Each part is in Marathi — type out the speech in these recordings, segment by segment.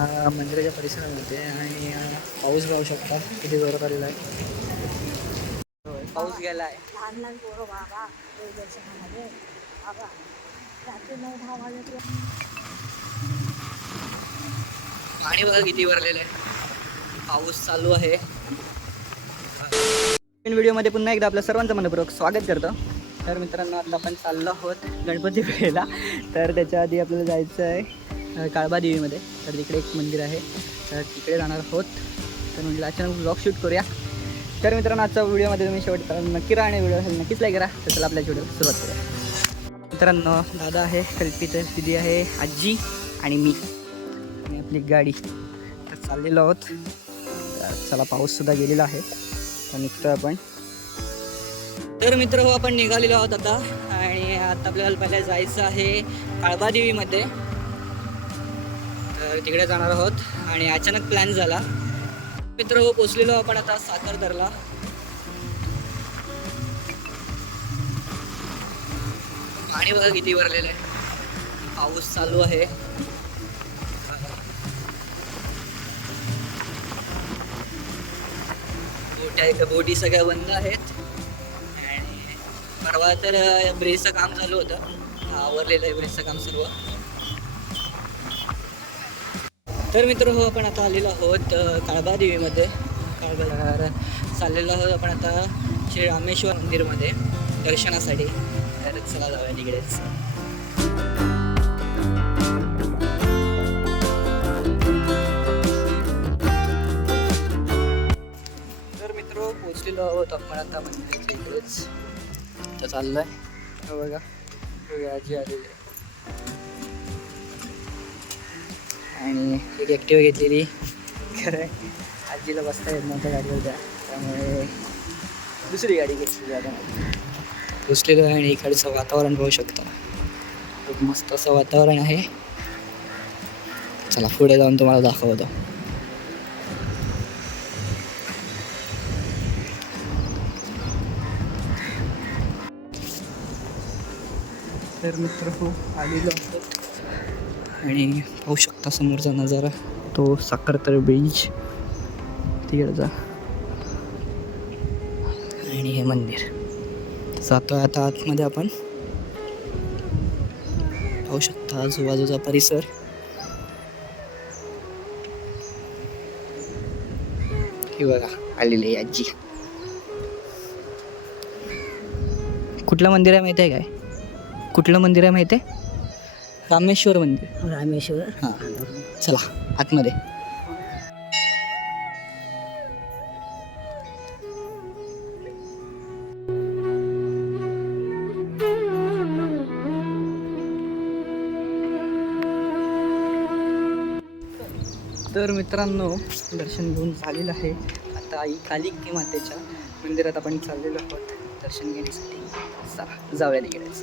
हा मंदिराच्या परिसरामध्ये आणि पाऊस पाहू शकता किती जोरात आलेला आहे. पाऊस गेला आहे लहान लहान पोरं बाबा देवदर्शनामध्ये बाबा रात्री नऊ दहा वाजेपर्यंत पाणी बघा किती भरलेलं आहे. पाऊस चालू आहे. व्हिडिओमध्ये पुन्हा एकदा आपलं सर्वांचं मनपूर्वक स्वागत करतो. तर मित्रांनो आता आपण चाललो आहोत गणपती वेळेला तर त्याच्या आधी आपल्याला जायचं आहे काळबा देवीमध्ये. तर तिकडे एक मंदिर आहे. तर तिकडे जाणार आहोत. तर म्हणजे अचानक ब्लॉग शूट करूया. तर मित्रांनो आजच्या व्हिडिओमध्ये तुम्ही शेवट नक्की राहा आणि व्हिडिओ नक्कीच लाईक करा. तर चला आपल्या व्हिडिओ सुरुवात करूया. मित्रांनो दादा आहे कल्पित दिदी आहे आजी आणि मी. आणि आपली गाडी. तर चाललेलो आहोत. चला पाऊससुद्धा गेलेला आहे. तर निघतो आपण. तर मित्र हो आपण निघालेलो आहोत आता. आणि आता आपल्याला पहिल्या जायचं आहे काळबादेवीमध्ये तर तिकडे जाणार आहोत आणि अचानक प्लॅन झाला. मित्र हो पोचलेलो आपण आता साखरदरला. पाणी बघा किती भरलेलं आहे. पाऊस चालू आहे. बोट्या बोटी सगळ्या बंद आहेत. आणि परवा तर ब्रिजचं काम चालू होतं. आवरलेलं आहे ब्रिजचं काम सुरू तर मित्र हो आपण आता आलेलो आहोत काळबा देवीमध्ये. काळबा चाललेलो आहोत आपण आता श्री रामेश्वर मंदिरमध्ये दर्शनासाठी. तर चला जाऊया तिकडेच. तर मित्र पोचलेलो आहोत आपण आता मंदिराच्या इकडेच. तर चाललंय. हो बघा. आजी आलेली आहे. आणि एक ॲक्टिवा घेतलेली. खरं आजीला बसता येत नव्हत्या गाडीवर त्या. त्यामुळे दुसरी गाडी घेतलेली आता. घुसलेलं आहे आणि इकडचं वातावरण पाहू शकता. खूप मस्त असं वातावरण आहे. चला पुढे जाऊन तुम्हाला दाखवतो. तर मित्र हो आलेलो आहोत. आणि पाहू शकता समोरचा नजारा. तो साखरतर बीच तिकडचा आणि हे मंदिर. जातो आता आतमध्ये आपण. पाहू शकता आजूबाजूचा परिसर. हे बघा आलेली आहे आजी. कुठलं मंदिर आहे माहिती आहे काय? कुठलं मंदिर आहे माहिती आहे? रामेश्वर मंदिर. रामेश्वर. हां चला आतमध्ये. तर मित्रांनो दर्शन घेऊन झालेलं आहे. आता आई कालिकी मातेच्या मंदिरात आपण चाललेलो आहोत. दर्शन घेण्यासाठी चला जाऊया तिकडेच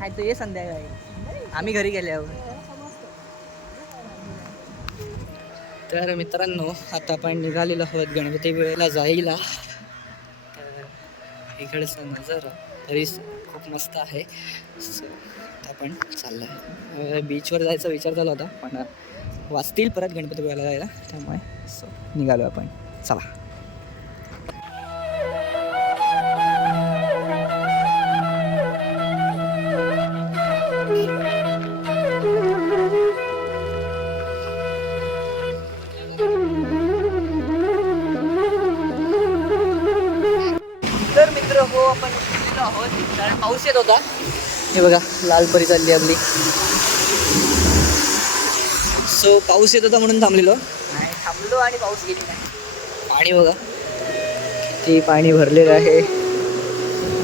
हाय तू ये संध्याकाळी. आम्ही घरी गेल्यावर तर मित्रांनो आता आपण निघालेलो आहोत गणपती वेळेला जायला. तर इकडचा नजारा तरी खूप मस्त आहे. सो आपण चाललं आहे बीचवर जायचा विचार झाला होता पण वाचतील परत गणपती वेळेला जायला. त्यामुळे सो निघालो आपण. चला. मित्र हो आपण उतरलेलो आहोत. कारण पाऊस येत होता. हे बघा लाल परी चालली आपली. सो पाऊस येत होता म्हणून थांबलेलो. आणि थांबलो आणि पाऊस गेली नाही. पाणी बघा. किती पाणी भरलेलं आहे.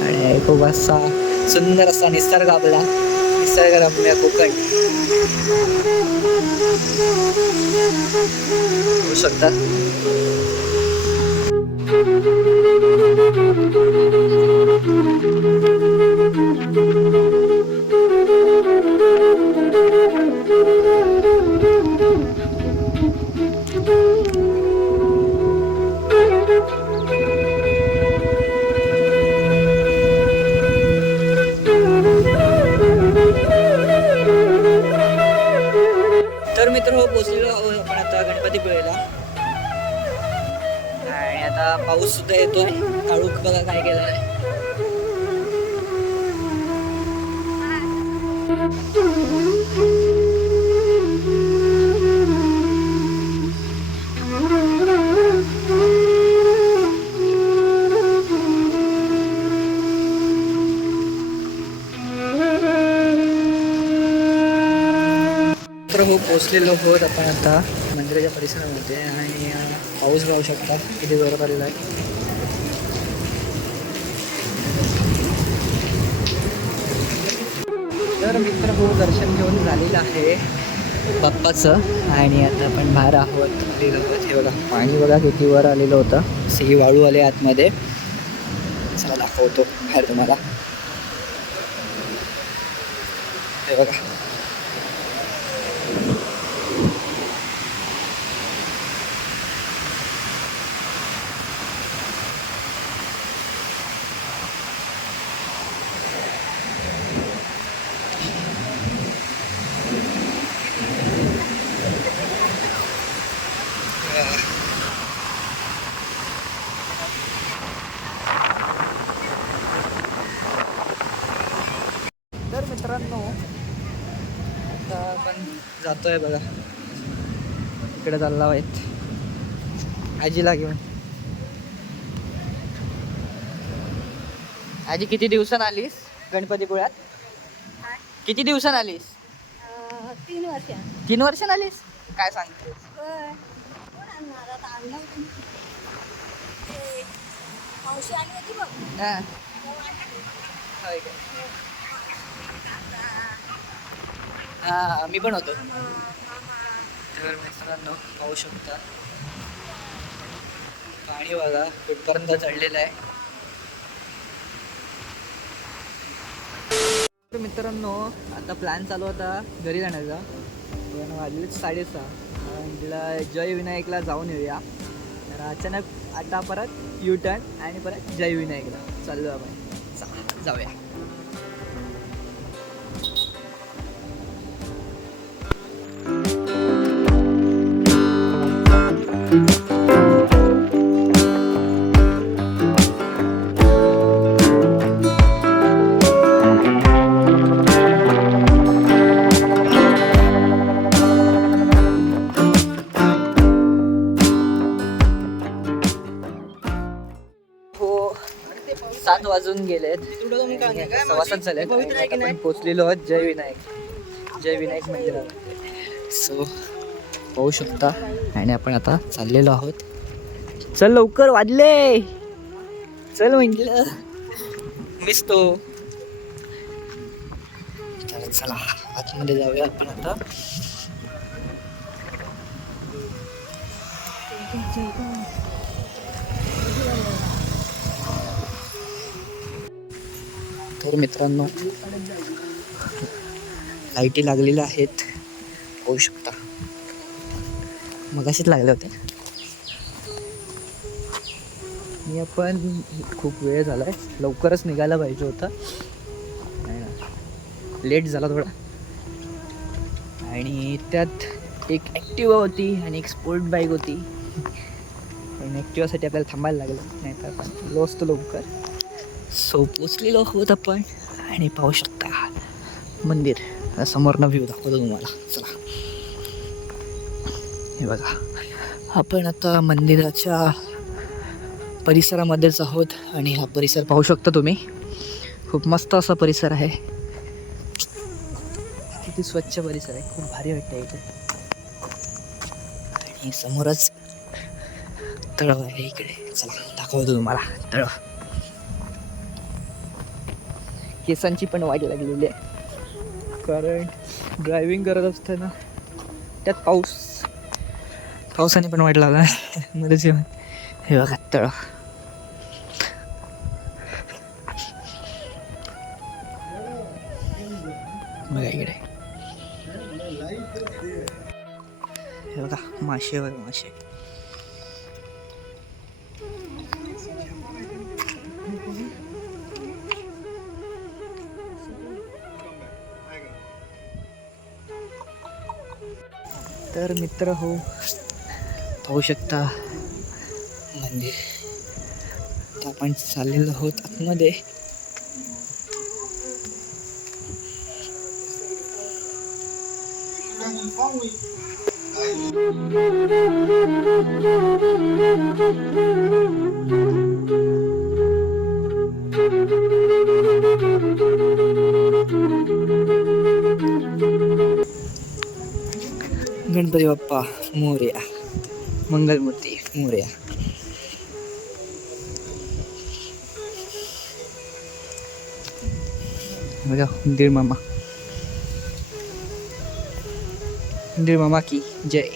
आणि खूप असा सुंदर असा निसर्ग आपला. निसर्गरम्य कोकण. होऊ शकता. पाऊस सुद्धा येतोय. काळूक बघा काय केलं आहे तर हो पोचलेलो होत आपण आता मंदिराच्या परिसरामध्ये आणि पाऊस पाहू शकता किती जोरात आलेला आहे. तर मित्र हो दर्शन घेऊन झालेलं आहे बाप्पाचं आणि आता आपण बाहेर आहोत. हे बघा पाणी बघा किती वर आलेलं होतं. सगळी वाळू आले आतमध्ये. चला दाखवतो बाहेर तुम्हाला. हे बघा तर मित्रांनो आता आपण जातोय बघा. इकडे चालला आहेत आजीला घेऊन. आजी किती दिवसानं आलीस गणपतीपुळ्यात किती दिवसानं आलीस? तीन वर्ष तीन वर्षानं आलीस? काय सांगतेस? होय. कोण आणणार आता आणलं होतं. ते मावशी आली होती बघ हा मी पण होतो. तर मित्रांनो पाहू शकता. पाणी बघा कुठपर्यंत चढलेलं आहे. तर मित्रांनो आता प्लॅन चालू होता घरी जाण्याचा. पण वाजले साडेसहा. तिला जय विनायकला जाऊन येऊया. तर अचानक आता परत यू टर्न आणि परत जय विनायकला. चाललो आपण. चा- जाऊया. वाजून गेलेत. आता आपण पोचलेलो आहोत जय विनायक. जय विनायक मंदिरात. सो पाहू शकता. आणि आपण आता चाललेलो आहोत. चल लवकर वाजले. चल म्हटलं. मिस तो. चला. आतमध्ये जाऊया आपण आता. तर मित्रांनो लाईटी लागलेल्या आहेत. होऊ शकता. मग मगाशीच लागले होते मी आपण खूप वेळ झाला आहे लवकरच निघायला पाहिजे होतं. लेट झाला थोडा. आणि त्यात एक ॲक्टिवा होती आणि एक स्पोर्ट बाईक होती. पण ॲक्टिवासाठी आपल्याला थांबायला लागलं. नाही तर आपण लो असतो लवकर. सो पोचलेलो आहोत आपण आणि पाहू शकता मंदिर. समोरनं व्ह्यू दाखवतो तुम्हाला. चला. हे बघा. आपण आता मंदिराच्या परिसरामध्येच आहोत आणि हा परिसर पाहू शकता तुम्ही. खूप मस्त असा परिसर आहे. किती स्वच्छ परिसर आहे. खूप भारी वाटतं इथे. आणि समोरच तळव आहे इकडे. चला दाखवतो तुम्हाला. तळव. केसांची पण वाट लागलेली आहे. कारण ड्रायव्हिंग करत असताना त्यात पाऊस पावसाने पण वाट लागला. मध्येच येऊन हे बघा तळ. बघा इकडे. हे बघा मासे बघा मासे तर मित्र हो पाहू शकता. म्हणजे मंदिर तर आपण चाललेलो आहोत आतमध्ये. गणपती बाप्पा मोर्या मंगलमूर्ती मोर्या बघा उंदीर मामा उंदीर मामा की जय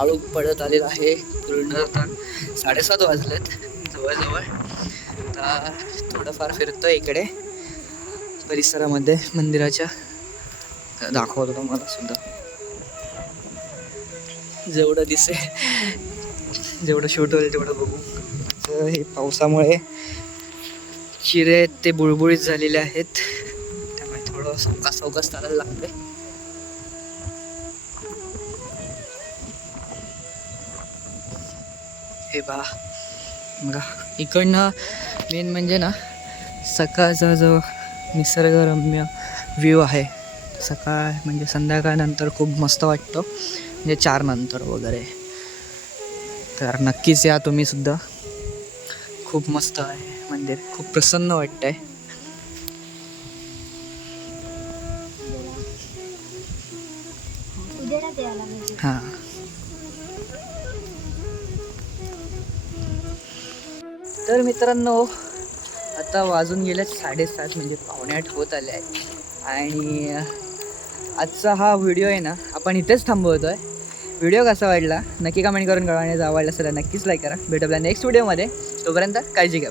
हळू पडत आलेला आहे. पूर्ण आता साडेसात वाजलेत जवळजवळ. आता थोडंफार फिरतो इकडे परिसरामध्ये मंदिराच्या. दाखवतो तुम्हाला सुद्धा. जेवढं दिसे जेवढं शूट होईल तेवढं बघू. तर हे पावसामुळे चिरे ते बुळबुळीत झालेले आहेत. त्यामुळे थोडं सावकाश सावकाश चालायला लागते हे बा बघा इकडनं मेन म्हणजे ना सकाळचा जो निसर्गरम्य व्ह्यू आहे सकाळ म्हणजे संध्याकाळनंतर खूप मस्त वाटतो. म्हणजे चार नंतर वगैरे. तर नक्कीच या तुम्ही सुद्धा. खूप मस्त आहे मंदिर खूप प्रसन्न वाटतं आहे मित्रांनो आता वाजून गेल्या साडेसात म्हणजे पावणे आठ होत आले आहे. आणि आजचा हा व्हिडिओ आहे ना आपण इथेच थांबवतो आहे व्हिडिओ कसा वाटला नक्की कमेंट करून कळवा आणि जर आवडला असेल नक्कीच लाईक करा. भेटू आपल्या नेक्स्ट व्हिडिओमध्ये तोपर्यंत काळजी घ्या